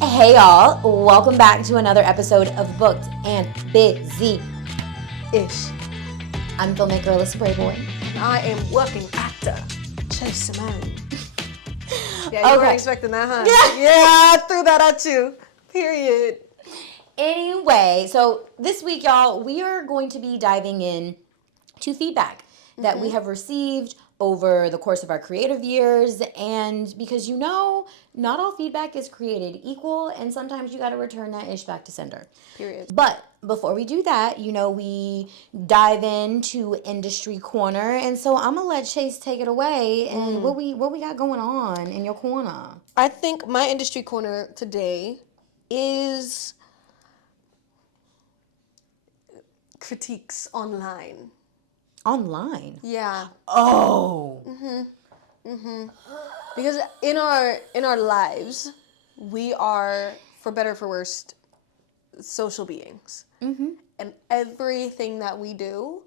Hey y'all, welcome back to another episode of Booked and Busy-ish. I'm filmmaker Alyssa Brayboy. And I am working actor Chase Simone. Yeah, you weren't expecting that, huh? Yeah, I threw that at you. Period. Anyway, so this week, y'all, we are going to be diving in to feedback that we have received over the course of our creative years. And because not all feedback is created equal, and sometimes you got to return that ish back to sender. Period. But before we do that, we dive into industry corner, and so I'm gonna let Chase take it away. And what we got going on in your corner? I think my industry corner today is critiques online. Online? Yeah. Oh. Because in our lives, we are, for better or for worse, social beings. And everything that we do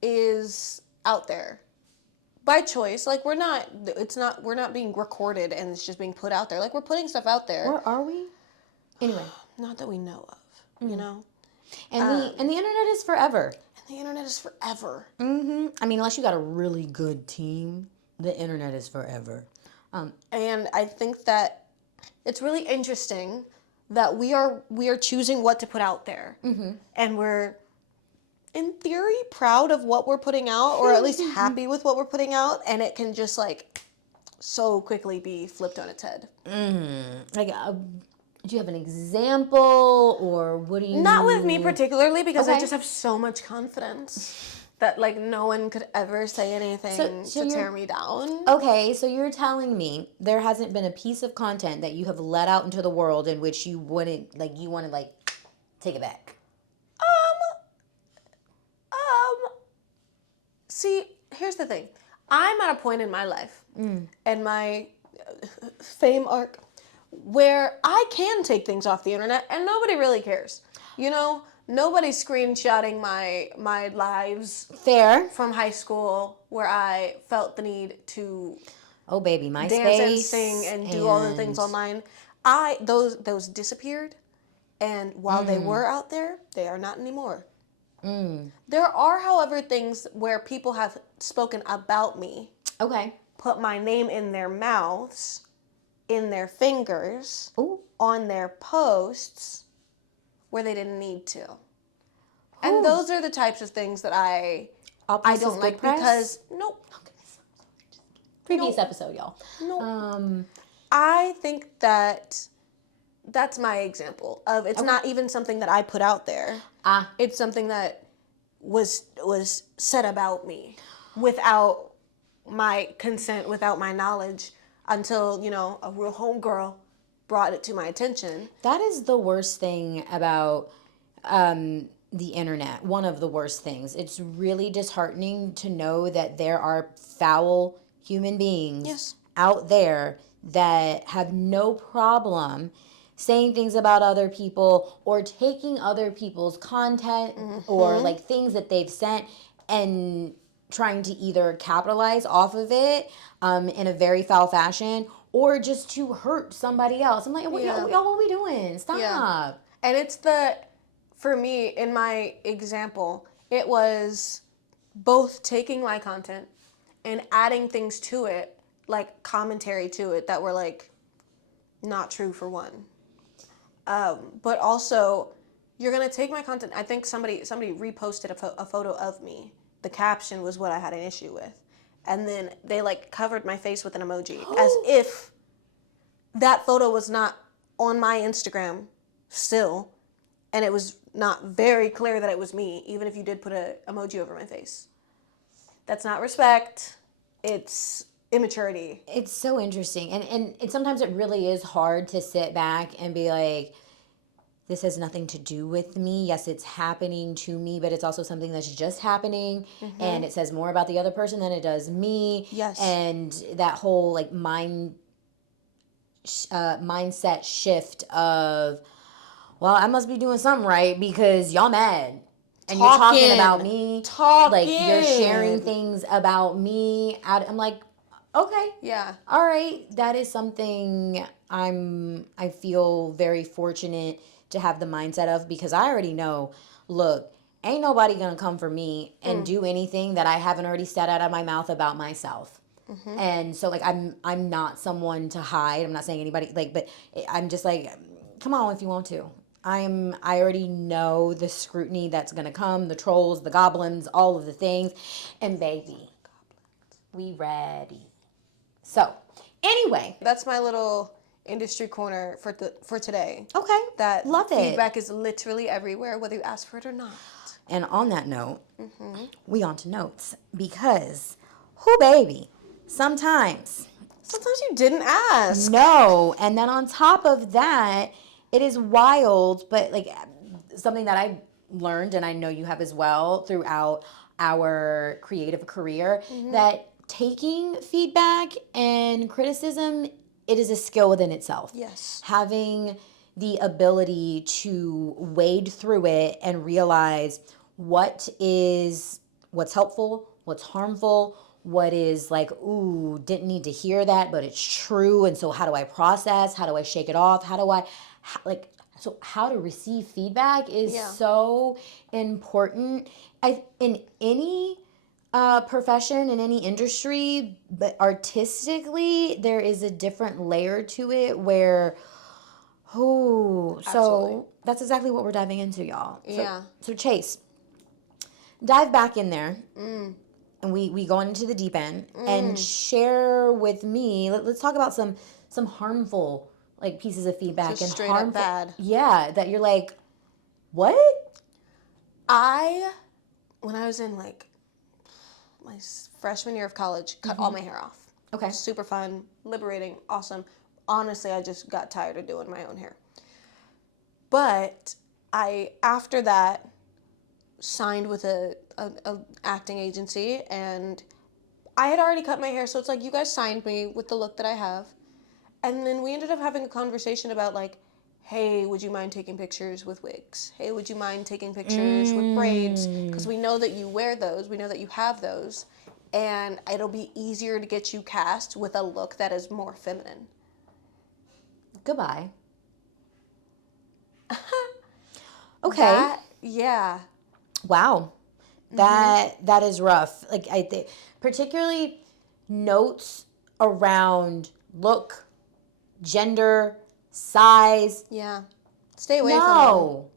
is out there by choice. Like we're not being recorded and it's just being put out there. Like we're putting stuff out there. Or are we? Anyway. Not that we know of, you know? And the internet is forever. And the internet is forever. I mean, unless you got a really good team, the internet is forever. And I think that it's really interesting that we are choosing what to put out there. And we're, in theory, proud of what we're putting out, or at least happy with what we're putting out, and it can just, so quickly be flipped on its head. Do you have an example, or what do you... Not with me particularly, because I just have so much confidence that, no one could ever say anything to tear me down. Okay, so you're telling me there hasn't been a piece of content that you have let out into the world in which you wouldn't, you want to, take it back? See, here's the thing. I'm at a point in my life, and my fame arc, where I can take things off the internet and nobody really cares. Nobody's screenshotting my lives Fair. from high school where I felt the need to MySpace, dance and sing and do all the things online. Those disappeared, and while they were out there, they are not anymore. There are, however, things where people have spoken about me. Okay. Put my name in their mouths, in their fingers, on their posts, where they didn't need to. And those are the types of things that I don't like because nope. Previous episode, y'all. Nope. I think that's my example of it's not even something that I put out there. It's something that was said about me without my consent, without my knowledge, until, a real homegirl brought it to my attention. That is the worst thing about the internet. One of the worst things. It's really disheartening to know that there are foul human beings out there that have no problem saying things about other people or taking other people's content or things that they've sent and trying to either capitalize off of it in a very foul fashion or just to hurt somebody else. I'm like, y'all, what are we doing? Stop. Yeah. And for me, in my example, it was both taking my content and adding things to it, like commentary to it that were not true for one. But also, you're going to take my content. I think somebody reposted a photo of me. The caption was what I had an issue with. And then they covered my face with an emoji as if that photo was not on my Instagram still. And it was not very clear that it was me, even if you did put an emoji over my face. That's not respect. It's immaturity. It's so interesting. And sometimes it really is hard to sit back and be like, this has nothing to do with me. Yes, it's happening to me, but it's also something that's just happening. And it says more about the other person than it does me. Yes. And that whole mindset shift of, well, I must be doing something right because y'all mad. And you're talking about me. You're sharing things about me. I'm like, Okay. Yeah. All right. That is something I feel very fortunate to have the mindset of, because I already know, look, ain't nobody gonna come for me and do anything that I haven't already said out of my mouth about myself. And so like I'm not someone to hide. I'm not saying anybody like, but I'm just like, come on if you want to. I already know the scrutiny that's gonna come, the trolls, the goblins, all of the things. And baby, we ready. So, anyway, That's my little industry corner for today. okay, That love it. feedback is literally everywhere, whether you ask for it or not. And on that note, we on to notes, because, who baby, sometimes You didn't ask. no, and then on top of that, it is wild, but like something that I learned, and I know you have as well throughout our creative career, that taking feedback and criticism, it is a skill within itself. Yes. Having the ability to wade through it and realize what's helpful, what's harmful, what is like, ooh, didn't need to hear that, but it's true. And so how do I process? How do I shake it off? How to receive feedback is so important. In any profession, in any industry, but artistically, there is a different layer to it where, oh, so that's exactly what we're diving into, y'all. So Chase, dive back in there. And we go into the deep end and share with me. Let's talk about some harmful like pieces of feedback Just and straight harmful. up bad. Yeah, that you're like, what? When I was in like my freshman year of college, cut all my hair off. Okay. Super fun, liberating, awesome. Honestly, I just got tired of doing my own hair. But after that, signed with a acting agency, and I had already cut my hair, so it's like, you guys signed me with the look that I have. And then we ended up having a conversation about like, hey, would you mind taking pictures with wigs? Hey, would you mind taking pictures with braids? Because we know that you wear those, we know that you have those, and it'll be easier to get you cast with a look that is more feminine. Goodbye. Okay. Yeah. Wow. That is rough. Like I think particularly notes around look, gender, size. Yeah. Stay away from No.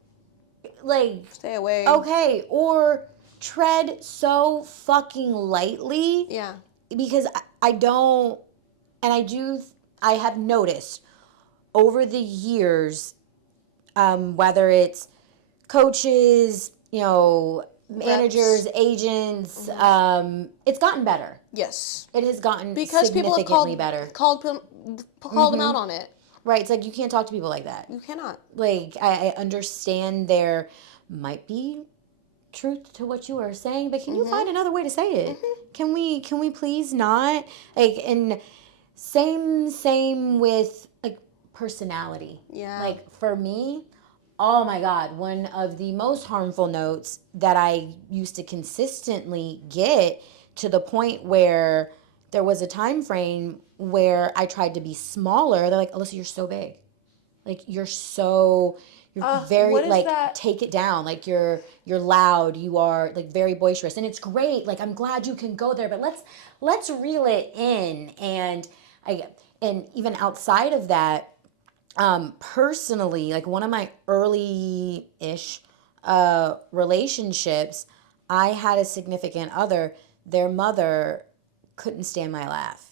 Like Stay away. Okay, or tread so fucking lightly. Yeah. Because I don't, and I have noticed over the years, whether it's coaches, managers, agents, it's gotten better. Yes. It has gotten Because people have better. called them out on it. Right, it's like you can't talk to people like that. You cannot. Like I understand there might be truth to what you are saying, but can you find another way to say it? Can we please not? Like, and same with like personality. Yeah. Like for me, oh my God, one of the most harmful notes that I used to consistently get, to the point where there was a time frame where I tried to be smaller. They're like, Alyssa, you're so big. Like you're very what is like that? Take it down. Like you're loud, you are like very boisterous, and it's great. Like I'm glad you can go there, but let's reel it in. And even outside of that, personally, like one of my early-ish relationships, I had a significant other, their mother couldn't stand my laugh.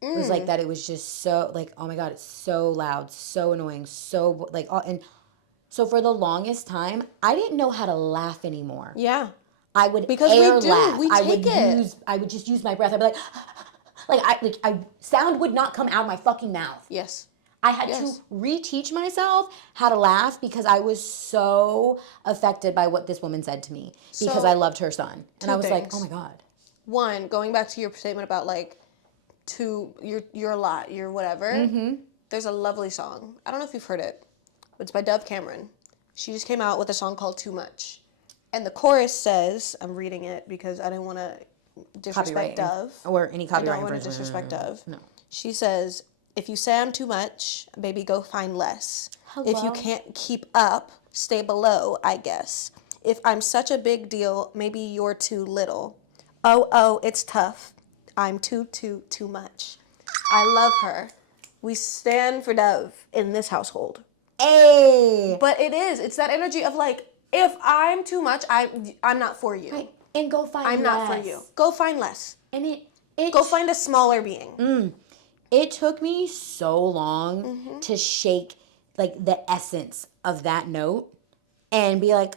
It was like that. It was just so like, oh my God, it's so loud, so annoying, so like, and so for the longest time, I didn't know how to laugh anymore. Yeah. I would Because air we do. laugh. We take it. I would just use my breath. I'd be like, sound would not come out of my fucking mouth. Yes. I had to reteach myself how to laugh because I was so affected by what this woman said to me because I loved her son. And I was like, oh my God. One, going back to your statement about like, you're a lot, you're whatever. There's a lovely song. I don't know if you've heard it, but it's by Dove Cameron. She just came out with a song called Too Much. And the chorus says, I'm reading it because I didn't want to disrespect of. Or any copyright I don't want to infringement. disrespect of. No. She says, if you say I'm too much, baby, go find less. Hello. If you can't keep up, stay below, I guess. If I'm such a big deal, maybe you're too little. Oh, it's tough. I'm too much. I love her. We stand for Dove in this household. Hey! But it's that energy of like, if I'm too much, I'm not for you. Right. And go find I'm less. not for you. Go find less. And go find a smaller being. It took me so long to shake like the essence of that note and be like,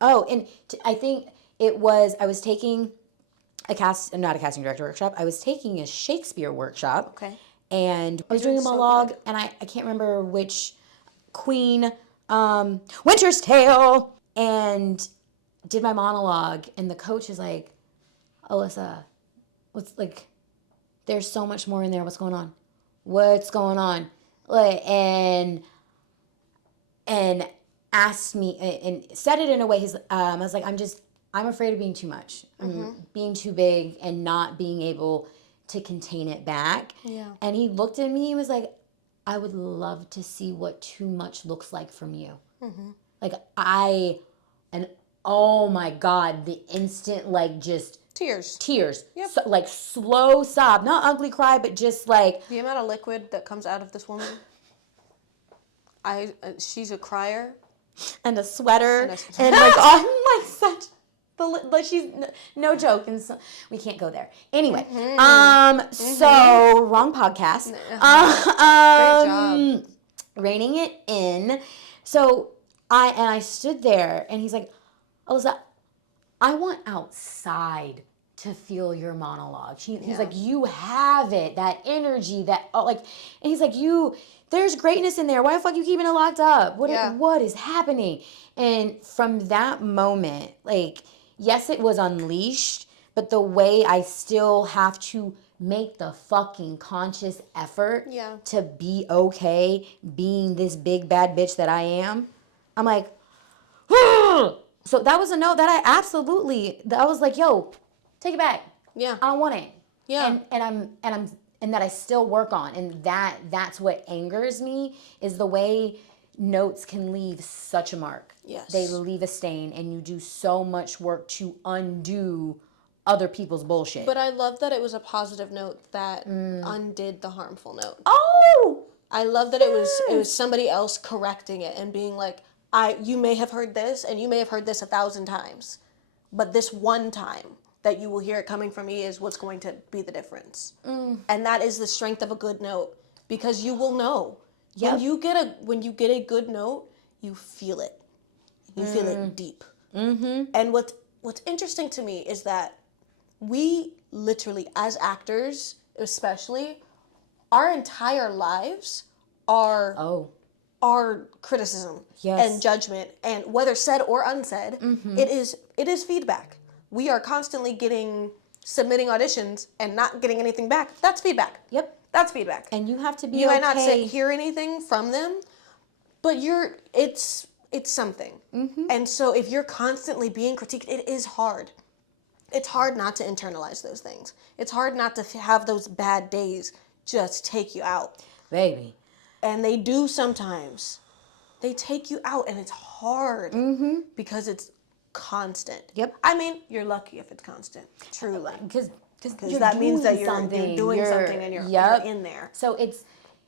oh, and I think I was taking not a casting director workshop. I was taking a Shakespeare workshop. Okay. And I was doing a monologue, and I can't remember which queen, Winter's Tale, and did my monologue, and the coach is like, Alyssa, what's like, there's so much more in there. What's going on? What's going on? Like, and asked me and said it in a way. I was like, I'm afraid of being too much. I'm being too big and not being able to contain it back. Yeah. And he looked at me and was like, I would love to see what too much looks like from you. Like and oh my God, the instant like just Tears. Yep. So, like slow sob, not ugly cry, but just like the amount of liquid that comes out of this woman. She's a crier. And a sweater and like oh my such. Like she's no joke, and so we can't go there. Anyway, so wrong podcast. Great job. Reining it in. So I stood there, and he's like, Alyssa, I want outside to feel your monologue. He's like, you have it, that energy, that and he's like, there's greatness in there. Why the fuck you keeping it locked up? What is happening? And from that moment, like, yes, it was unleashed, but the way I still have to make the fucking conscious effort to be okay being this big bad bitch that I am, I'm like, so that was a note that I was like, yo, take it back. Yeah. I don't want it. Yeah. And that I still work on. And that's what angers me is the way notes can leave such a mark. Yes. They leave a stain, and you do so much work to undo other people's bullshit. But I love that it was a positive note that undid the harmful note. Oh! I love that it was somebody else correcting it and being like, you may have heard this, and you may have heard this 1,000 times, but this one time that you will hear it coming from me is what's going to be the difference. And that is the strength of a good note, because you will know. Yep. When you get a good note, you feel it. You feel it deep. And what's interesting to me is that we literally, as actors especially, our entire lives are criticism and judgment, and whether said or unsaid, it is feedback. We are constantly submitting auditions and not getting anything back. That's feedback. Yep. That's feedback. And you have to be You might not hear anything from them, but it's something. And so if you're constantly being critiqued, it is hard. It's hard not to internalize those things. It's hard not to have those bad days just take you out. Baby. And they do sometimes. They take you out, and it's hard because it's constant. Yep. I mean, you're lucky if it's constant. Truly. Because that means that you're doing something and you're in there. So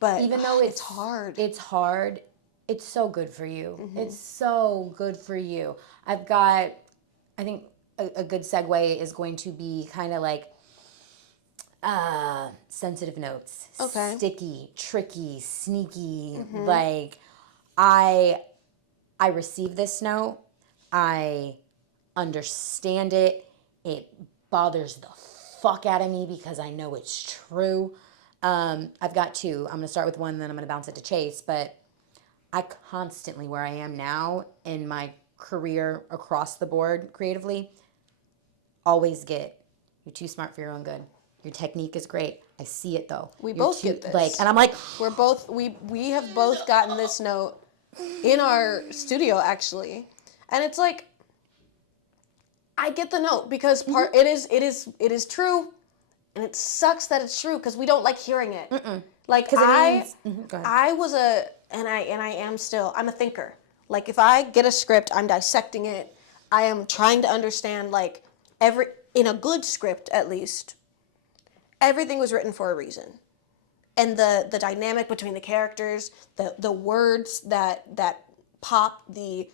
but even though it's hard, it's so good for you. It's so good for you. I think a good segue is going to be kind of like sensitive notes. Okay. Sticky, tricky, sneaky. Like I receive this note. I understand it. It bothers the fuck out of me because I know it's true. I've got two. I'm going to start with one, then I'm going to bounce it to Chase. But I constantly, where I am now in my career across the board creatively, always get, you're too smart for your own good. Your technique is great. I see it though. We both get this. And I'm like, we have both gotten this note in our studio actually. And it's like, I get the note because it is true, and it sucks that it's true because we don't like hearing it. Like I was and I am still. I'm a thinker. Like if I get a script, I'm dissecting it. I am trying to understand like in a good script at least, everything was written for a reason. And the dynamic between the characters, the words that pop, the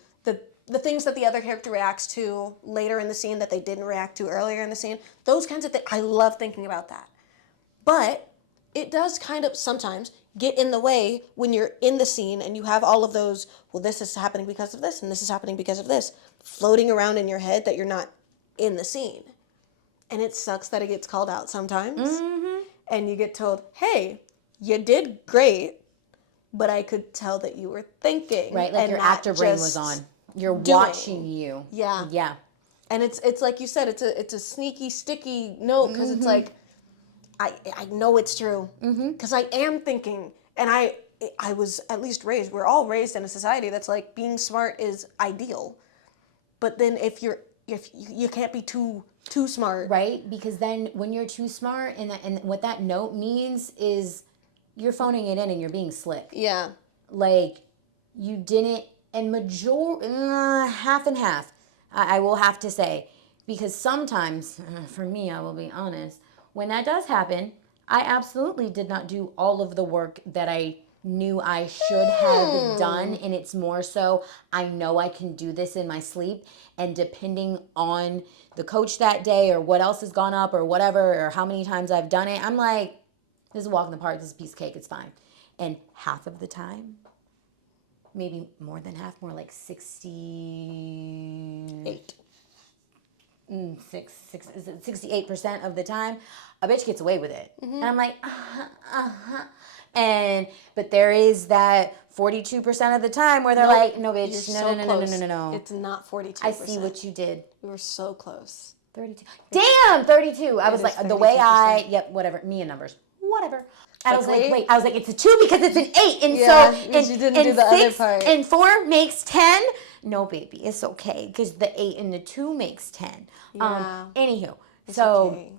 things that the other character reacts to later in the scene that they didn't react to earlier in the scene, those kinds of things, I love thinking about that. But it does kind of sometimes get in the way when you're in the scene and you have all of those, well, this is happening because of this and this is happening because of this, floating around in your head that you're not in the scene. And it sucks that it gets called out sometimes. And you get told, hey, you did great, but I could tell that you were thinking. Right, like your actor brain was on. You're watching you. Yeah. Yeah. And it's like you said, it's a sneaky, sticky note because it's like, I know it's true because I am thinking, and I was at least raised. We're all raised in a society that's like being smart is ideal, but then if you can't be too smart, right? Because then when you're too smart, and what that note means is you're phoning it in and you're being slick. Yeah, like you didn't, and half and half. I will have to say, because sometimes, for me, I will be honest. When that does happen, I absolutely did not do all of the work that I knew I should have done. And it's more so, I know I can do this in my sleep. And depending on the coach that day or what else has gone up or whatever, or how many times I've done it, I'm like, this is a walk in the park. This is a piece of cake. It's fine. And half of the time, maybe more than half, more like 68. 68% of the time, a bitch gets away with it. And I'm like, but there is that 42% of the time where they're like, no, bitch, no. It's not 42%. I see what you did. We were so close. 32. Damn, 32. I was like, 32%. The way whatever, me and numbers, whatever. I was like, wait, it's a 2 because it's an 8. And so, and you didn't do the 6 other part. And 4 makes 10. No, baby, it's okay because the 8 and the 2 makes 10. Yeah. Anywho, it's so okay.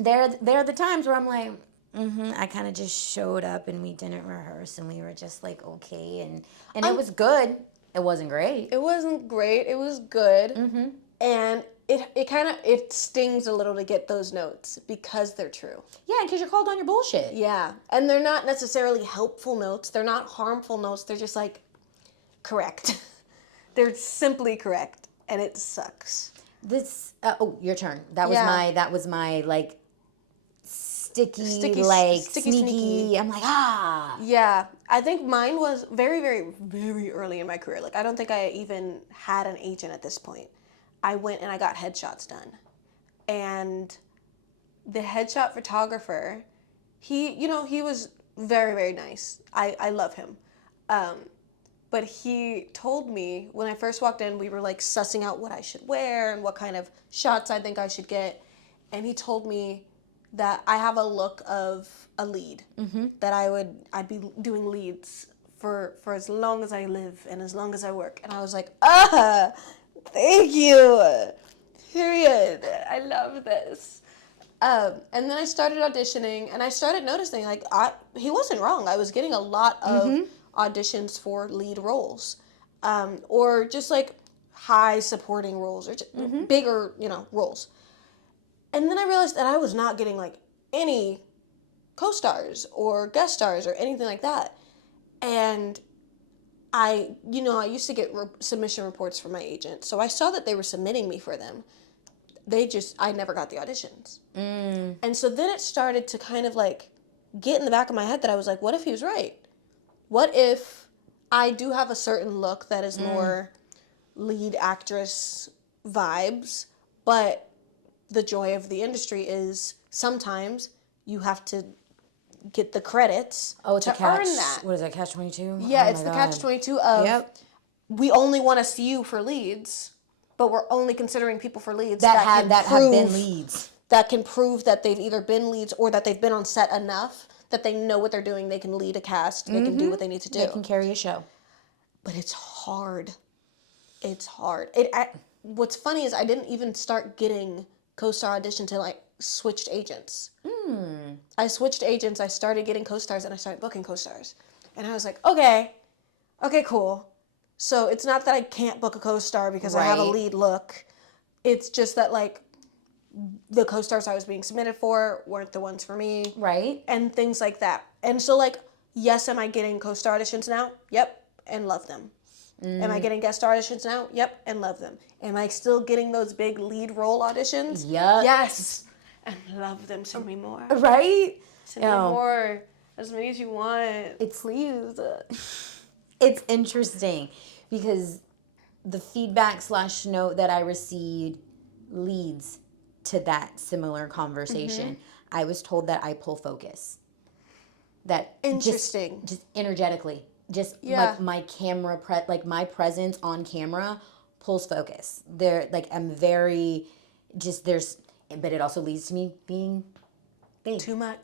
there are the times where I'm like, I kind of just showed up and we didn't rehearse and we were just like, okay. And it was good. It wasn't great. It wasn't great. It was good. And it stings a little to get those notes because they're true. Yeah, because you're called on your bullshit. Yeah. And they're not necessarily helpful notes. They're not harmful notes. They're just like correct. They're simply correct. And it sucks. This, your turn. That was my like sticky, sneaky. I'm like, Yeah. I think mine was very, very, very early in my career. Like, I don't think I even had an agent at this point. I went and I got headshots done. And the headshot photographer, he was very, very nice. I love him. But he told me when I first walked in, we were like sussing out what I should wear and what kind of shots I think I should get. And he told me that I have a look of a lead, that I'd be doing leads for as long as I live and as long as I work. And I was like, thank you. Period. I love this. And then I started auditioning and I started noticing like he wasn't wrong. I was getting a lot of auditions for lead roles, or just like high supporting roles or just bigger, roles. And then I realized that I was not getting like any co-stars or guest stars or anything like that. And I used to get submission reports from my agent. So I saw that they were submitting me for them. I never got the auditions. And so then it started to kind of like get in the back of my head that I was like, what if he was right? What if I do have a certain look that is more lead actress vibes, but the joy of the industry is sometimes you have to get the credits to earn that. What is that, Catch-22? Yeah, it's the Catch-22 of we only want to see you for leads, but we're only considering people for leads that have been leads. That can prove that they've either been leads or that they've been on set enough that they know what they're doing. They can lead a cast. They can do what they need to do. They can carry a show. But it's hard. It's hard. What's funny is I didn't even start getting co-star audition until I switched agents. I switched agents. I started getting co-stars and I started booking co-stars. And I was like, okay, cool. So it's not that I can't book a co-star because I have a lead look. It's just that like the co-stars I was being submitted for weren't the ones for me. Right. And things like that. And so like, yes, am I getting co-star auditions now? Yep. And love them. Am I getting guest star auditions now? Yep. And love them. Am I still getting those big lead role auditions? Yep. Yes. And love them. Send me more. Right? Send me more. As many as you want. Please. It's interesting because the feedback / note that I received leads to that similar conversation. I was told that I pull focus. That interesting. Just energetically, like my camera like my presence on camera pulls focus. There, like I'm very but it also leads to me being big. Too much,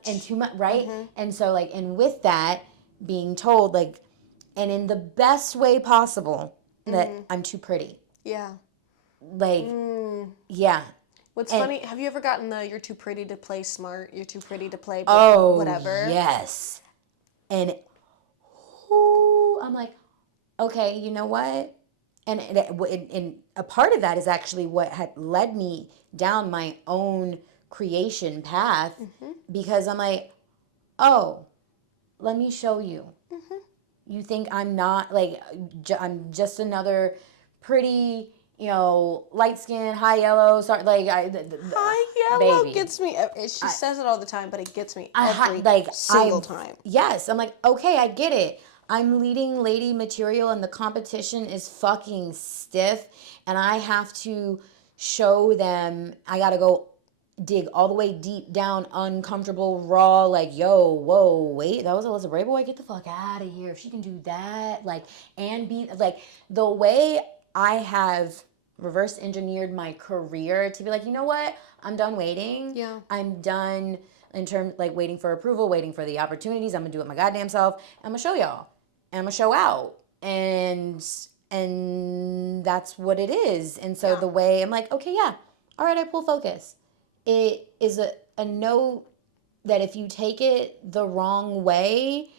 right? And so like, and with that being told, like, and in the best way possible, that I'm too pretty. Yeah. Like, yeah. What's funny, have you ever gotten the you're too pretty to play smart, you're too pretty to play whatever? Yes. And I'm like, okay, you know what? And a part of that is actually what had led me down my own creation path, because I'm like, oh, let me show you. You think I'm not, like, I'm just another pretty, light skin, high yellow, like, high yellow baby. Gets me. She says it all the time, but it gets me every single time. Yes, I'm like, okay, I get it. I'm leading lady material and the competition is fucking stiff, and I have to show them, I gotta go dig all the way deep down, uncomfortable, raw, like, yo, whoa, wait, that was Alyssa Bray Boy, get the fuck out of here. If she can do that, like, and be, like, the way I have reverse engineered my career to be like, you know what, I'm done waiting. Yeah. I'm done in terms, like, waiting for approval, waiting for the opportunities. I'm gonna do it my goddamn self. I'm gonna show y'all. And I'm gonna show out. And that's what it is. And so the way I'm like, okay, yeah, all right, I pull focus. It is a note that if you take it the wrong way,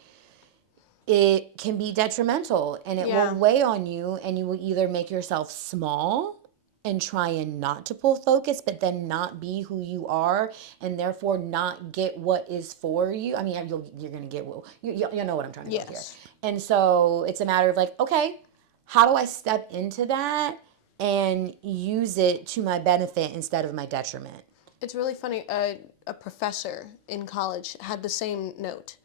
it can be detrimental, and it will weigh on you, and you will either make yourself small and try and not to pull focus, but then not be who you are, and therefore not get what is for you. I mean, you're going to get you know what I'm trying to go here. And so it's a matter of like, okay, how do I step into that and use it to my benefit instead of my detriment? It's really funny. A professor in college had the same note.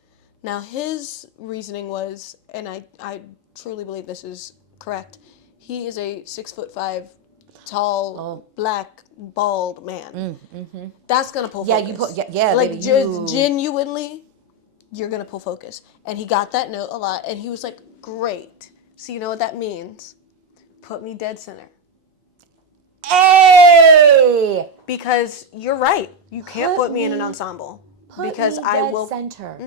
Now, his reasoning was, and I truly believe this is correct, he is a 6'5", tall, black, bald man. That's going to pull focus. Like, baby, genuinely, you're going to pull focus. And he got that note a lot, and he was like, great. So you know what that means? Put me dead center. Hey! Because you're right. You can't put me in an ensemble. Because I will center.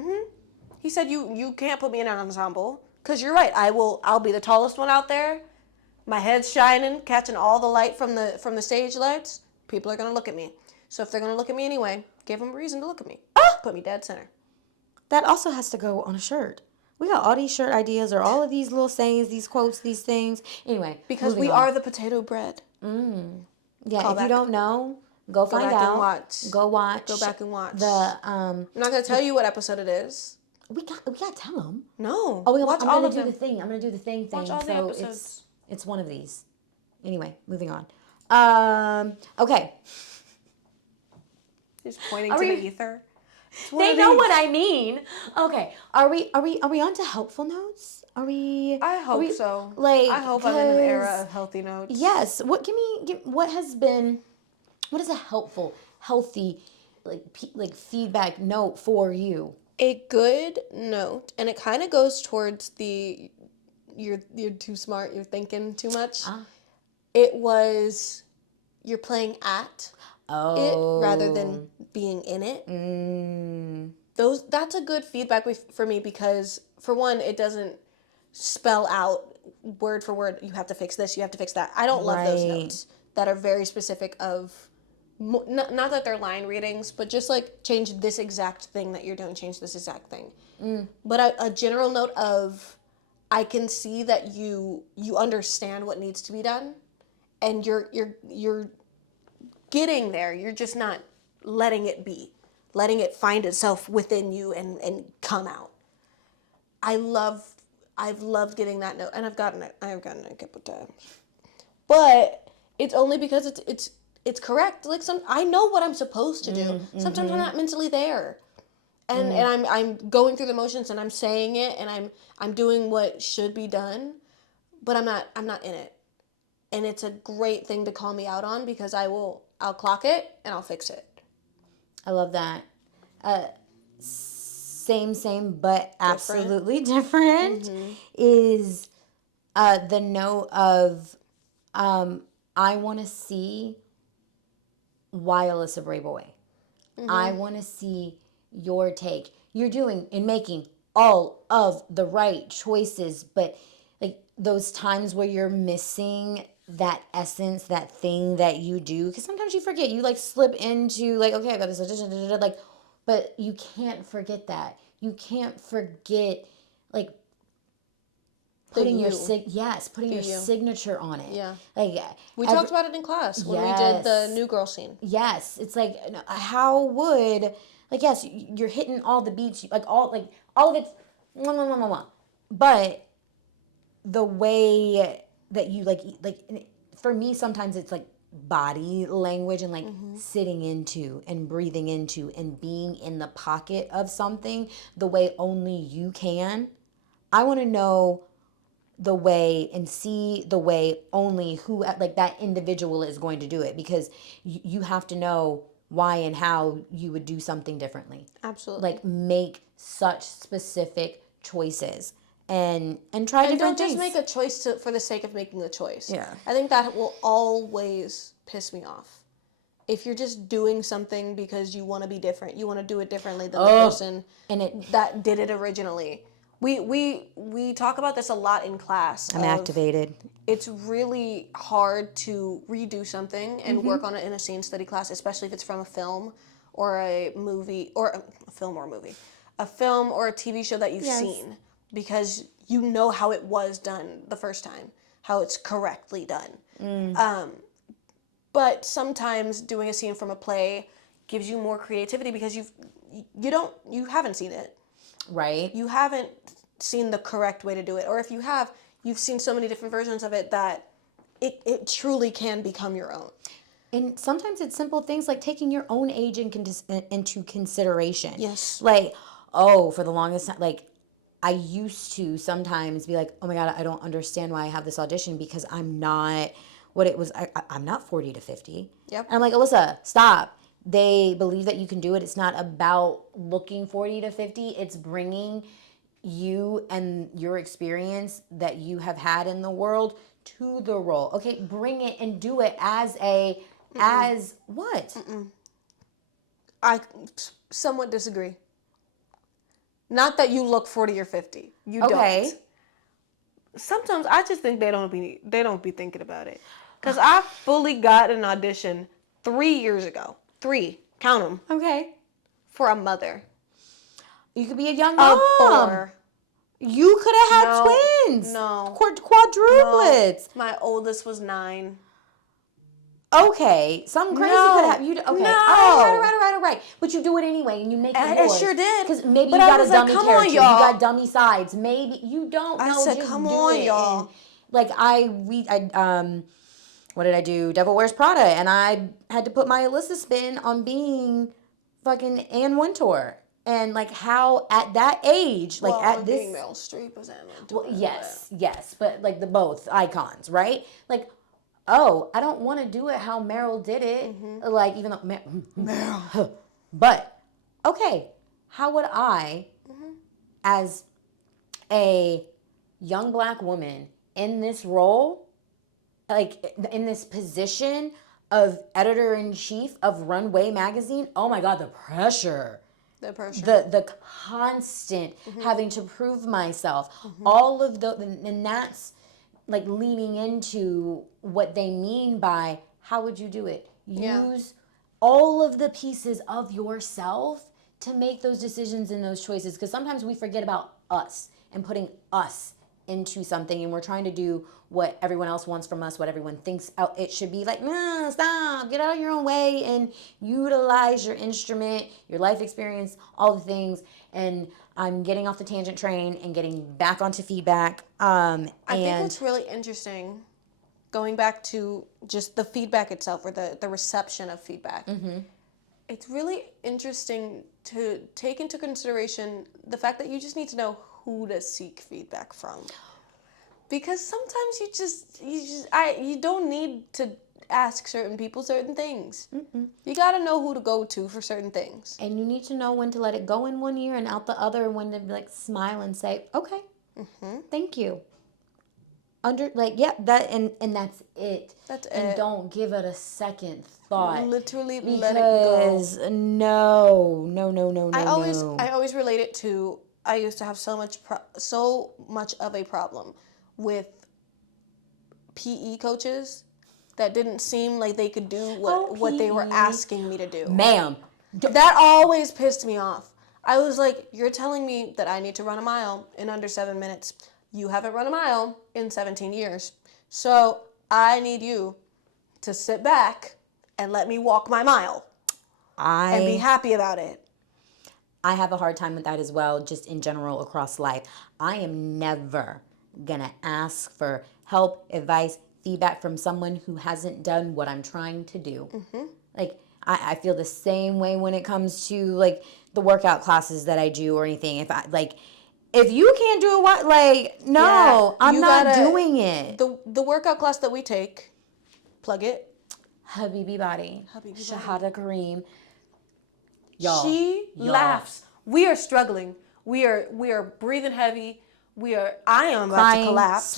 He said you can't put me in an ensemble because you're right. I'll be the tallest one out there. My head's shining, catching all the light from the stage lights. People are gonna look at me. So if they're gonna look at me anyway, give them a reason to look at me. Put me dead center. That also has to go on a shirt. We got all these shirt ideas or all of these little sayings, these quotes, these things. Anyway, because we are the potato bread. Yeah, if you don't know, go find out. And watch. Go watch. Go back and watch. I'm not gonna tell you what episode it is. We gotta tell them. No. Oh, watch all of them. I'm gonna do the thing. Watch all the episodes. It's one of these. Anyway, moving on. Okay. Just pointing to the ether. They know what I mean. Okay. Are we on to helpful notes? I hope so. Like, I hope I'm in an era of healthy notes. Yes. What is a healthy like feedback note for you? A good note, and it kind of goes towards you're too smart, you're thinking too much. It was you're playing at it rather than being in it. That's a good feedback for me because, for one, it doesn't spell out word for word, you have to fix this, you have to fix that. I don't love those notes that are very specific of, not that they're line readings, but just like change this exact thing that you're doing, change this exact thing. But a general note of, I can see that you understand what needs to be done, and you're getting there. You're just not letting it be, letting it find itself within you and come out. I've loved getting that note, and I've gotten it a couple times, but it's only because it's correct. Like, I know what I'm supposed to do. Sometimes I'm not mentally there, and I'm going through the motions, and I'm saying it, and I'm doing what should be done, but I'm not in it. And it's a great thing to call me out on, because I'll clock it and I'll fix it. I love that. Same, but absolutely different is the note of, I want to see why Alyssa brave away. I want to see your take. You're doing and making all of the right choices, but like those times where you're missing that essence, that thing that you do, because sometimes you forget, you like slip into like, okay, I got this audition, like, but you can't forget that. You can't forget like putting your signature on it. Yeah. Like we talked about it in class when we did the New Girl scene. Yes. It's like, how would, like, yes, you're hitting all the beats, like all of it's but the way that you like for me, sometimes it's like body language and like sitting into and breathing into and being in the pocket of something the way only you can. I want to know the way and see the way only who like that individual is going to do it, because you have to know why and how you would do something differently. Absolutely. Like make such specific choices and try different things. And don't just make a choice for the sake of making a choice. Yeah. I think that will always piss me off. If you're just doing something because you want to be different, you want to do it differently than the person that did it originally. We talk about this a lot in class. I'm activated. It's really hard to redo something and work on it in a scene study class, especially if it's from a film or a movie, or a film or a TV show that you've seen, because you know how it was done the first time, how it's correctly done. But sometimes doing a scene from a play gives you more creativity, because you haven't seen it. Right. You haven't seen the correct way to do it. Or if you have, you've seen so many different versions of it that it truly can become your own. And sometimes it's simple things like taking your own age into consideration. Yes. Like, for the longest time, like, I used to sometimes be like, oh my God, I don't understand why I have this audition, because I'm not what it was. I'm not 40 to 50. Yep. And I'm like, Alyssa, stop. They believe that you can do it. It's not about looking 40 to 50. It's bringing you and your experience that you have had in the world to the role. Okay, bring it and do it as what? I somewhat disagree. Not that you look 40 or 50. You don't. Sometimes I just think they don't be thinking about it. Because I fully got an audition 3 years ago. 3. Count them. Okay. For a mother. You could be a young mom. Of 4. You could have had twins. No. Quadruplets. No. My oldest was 9. Okay. Something crazy could have. Okay. No. All right. But you do it anyway, and you make it yours. I sure did. Because maybe you got a dummy character. You got dummy sides. Maybe you don't know. I said, just come do on, it. y'all. And, like what did I do? Devil Wears Prada, and I had to put my Alyssa spin on being fucking Anne Wintour, and like how at that age, like at this, being Meryl Streep was Anne Wintour. Well, yes, but like the both icons, right? Like, I don't want to do it how Meryl did it, like even though Meryl, but okay, how would I, as a young Black woman in this role, like in this position of editor-in-chief of Runway magazine, oh my God, the pressure. The constant having to prove myself. All of and that's like leaning into what they mean by how would you do it. Yeah. Use all of the pieces of yourself to make those decisions and those choices, because sometimes we forget about us and putting us into something, and we're trying to do what everyone else wants from us, what everyone thinks it should be. Like, no, stop, get out of your own way and utilize your instrument, your life experience, all the things. And I'm getting off the tangent train and getting back onto feedback. I think what's really interesting, going back to just the feedback itself, or the reception of feedback, it's really interesting to take into consideration the fact that you just need to know who to seek feedback from. Because sometimes you don't need to ask certain people certain things. You got to know who to go to for certain things. And you need to know when to let it go in one ear and out the other, and when to like smile and say, okay, thank you. And that's it. That's and it. Don't give it a second thought. Literally let it go. Because no. I always relate it to, I used to have so much of a problem with PE coaches that didn't seem like they could do what they were asking me to do. Ma'am. That always pissed me off. I was like, you're telling me that I need to run a mile in under 7 minutes. You haven't run a mile in 17 years. So I need you to sit back and let me walk my mile and be happy about it. I have a hard time with that as well, just in general across life. I am never going to ask for help, advice, feedback from someone who hasn't done what I'm trying to do. Like, I feel the same way when it comes to, like, the workout classes that I do or anything. If you can't do it, no, I'm not doing it. The workout class that we take, plug it. Habibi Body. Shahada Kareem. Y'all. She laughs. We are struggling. We are breathing heavy. I am about to collapse.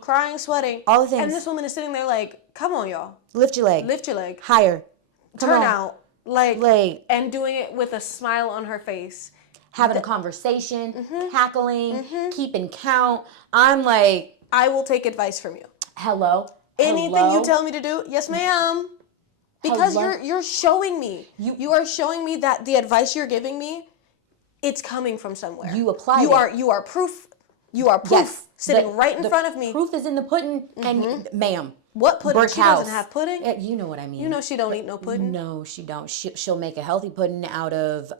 Crying, sweating. All the things. And this woman is sitting there like, come on, y'all. Lift your leg. Higher. Turn out. And doing it with a smile on her face. Having a conversation, cackling, keeping count. I'm like, I will take advice from you. Hello? Anything you tell me to do, yes, ma'am. Because you're showing me. You are showing me that the advice you're giving me, it's coming from somewhere. You apply it. You are proof. You are proof sitting right in front of me. Proof is in the pudding, and ma'am. What pudding? She doesn't have pudding. You know what I mean. You know she don't eat no pudding. No, she don't. She'll make a healthy pudding out of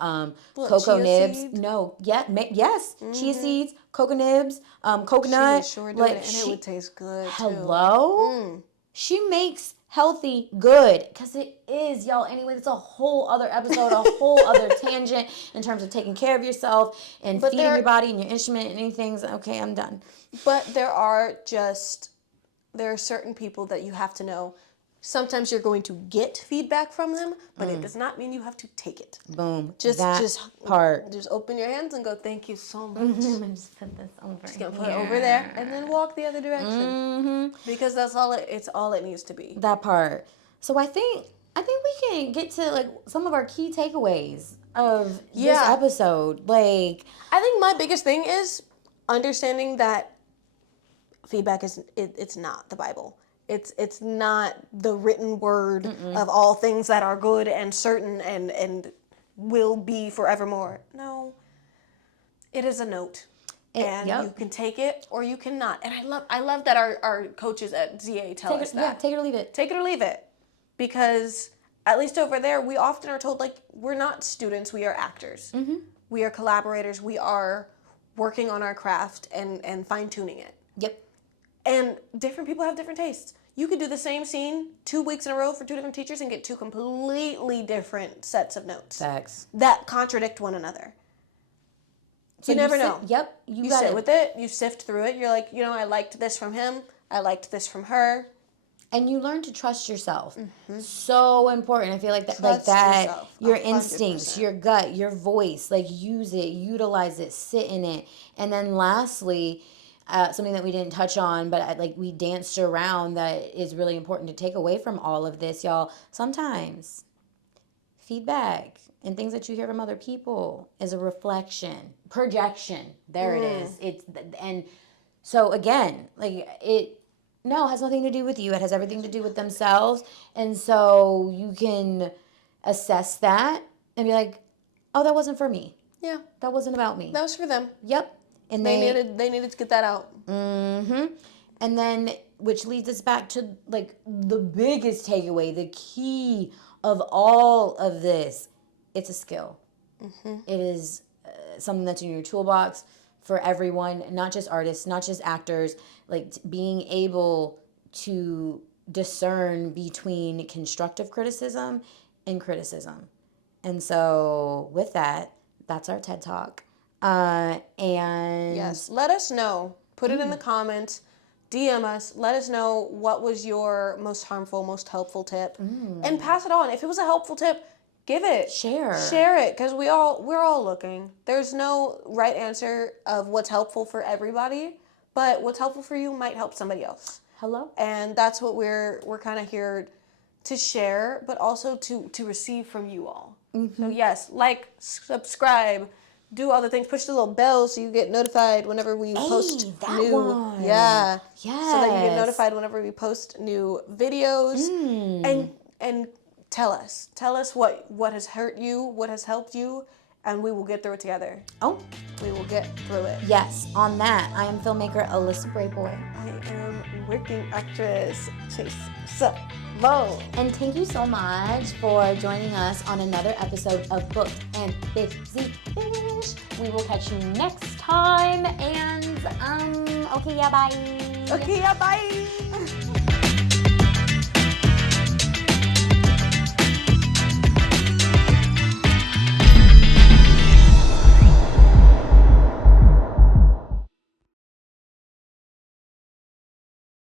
cocoa nibs. Seed? No, yes, chia seeds, cocoa nibs, coconut. She would sure do it, and it would taste good too. Hello? She makes healthy good, because it is, y'all. Anyway, it's a whole other episode, a whole other tangent in terms of taking care of yourself and feeding your body and your instrument and anything. Okay, I'm done. But there are certain people that you have to know. Sometimes you're going to get feedback from them, but it does not mean you have to take it. Boom. Just open your hands and go, thank you so much. Just put this over. Just gonna put it over there and then walk the other direction. Because that's all it needs to be. That part. So I think we can get to like some of our key takeaways of this episode. Like, I think my biggest thing is understanding that feedback it's not the Bible. It's not the written word of all things that are good and certain and will be forevermore. No. It is a note. You can take it or you cannot. And I love that our coaches at ZA tell us that. Yeah, take it or leave it. Take it or leave it. Because at least over there, we often are told, like, we're not students, we are actors. We are collaborators. We are working on our craft and fine-tuning it. Yep. And different people have different tastes. You could do the same scene 2 weeks in a row for 2 different teachers and get 2 completely different sets of notes. Facts. That contradict one another. So you never know. Yep. You sit with it. You sift through it. You're like, I liked this from him. I liked this from her. And you learn to trust yourself. So important. I feel like that, Yourself, your instincts, your gut, your voice, like use it, utilize it, sit in it. And then lastly, something that we didn't touch on, but we danced around that is really important to take away from all of this, y'all. Sometimes feedback and things that you hear from other people is a reflection, projection. There it is. And so again, No, it has nothing to do with you. It has everything to do with themselves. And so you can assess that and be like, oh, that wasn't for me. Yeah. That wasn't about me. That was for them. Yep. And they needed to get that out. Mm-hmm. And then, which leads us back to like the biggest takeaway, the key of all of this. It's a skill. Mm-hmm. It is something that's in your toolbox for everyone, not just artists, not just actors, like being able to discern between constructive criticism and criticism. And so with that, that's our TED Talk. And yes, let us know. Put it in the comments. DM us. Let us know what was your most harmful, most helpful tip, and pass it on. If it was a helpful tip, give it. Share it, because we're all looking. There's no right answer of what's helpful for everybody, but what's helpful for you might help somebody else. Hello. And that's what we're kind of here to share, but also to receive from you all. Mm-hmm. So yes, like, subscribe. Do all the things. Push the little bell so you get notified whenever we post new. One. Yeah. Yes. So that you get notified whenever we post new videos. And tell us what has hurt you, what has helped you, and we will get through it together. Oh. We will get through it. Yes. On that, I am filmmaker Alyssa Brayboy. I am working actress Chase Simone. And thank you so much for joining us on another episode of Booked and Busy Fish. We will catch you next time. And okay, yeah, bye. Okay, yeah, bye.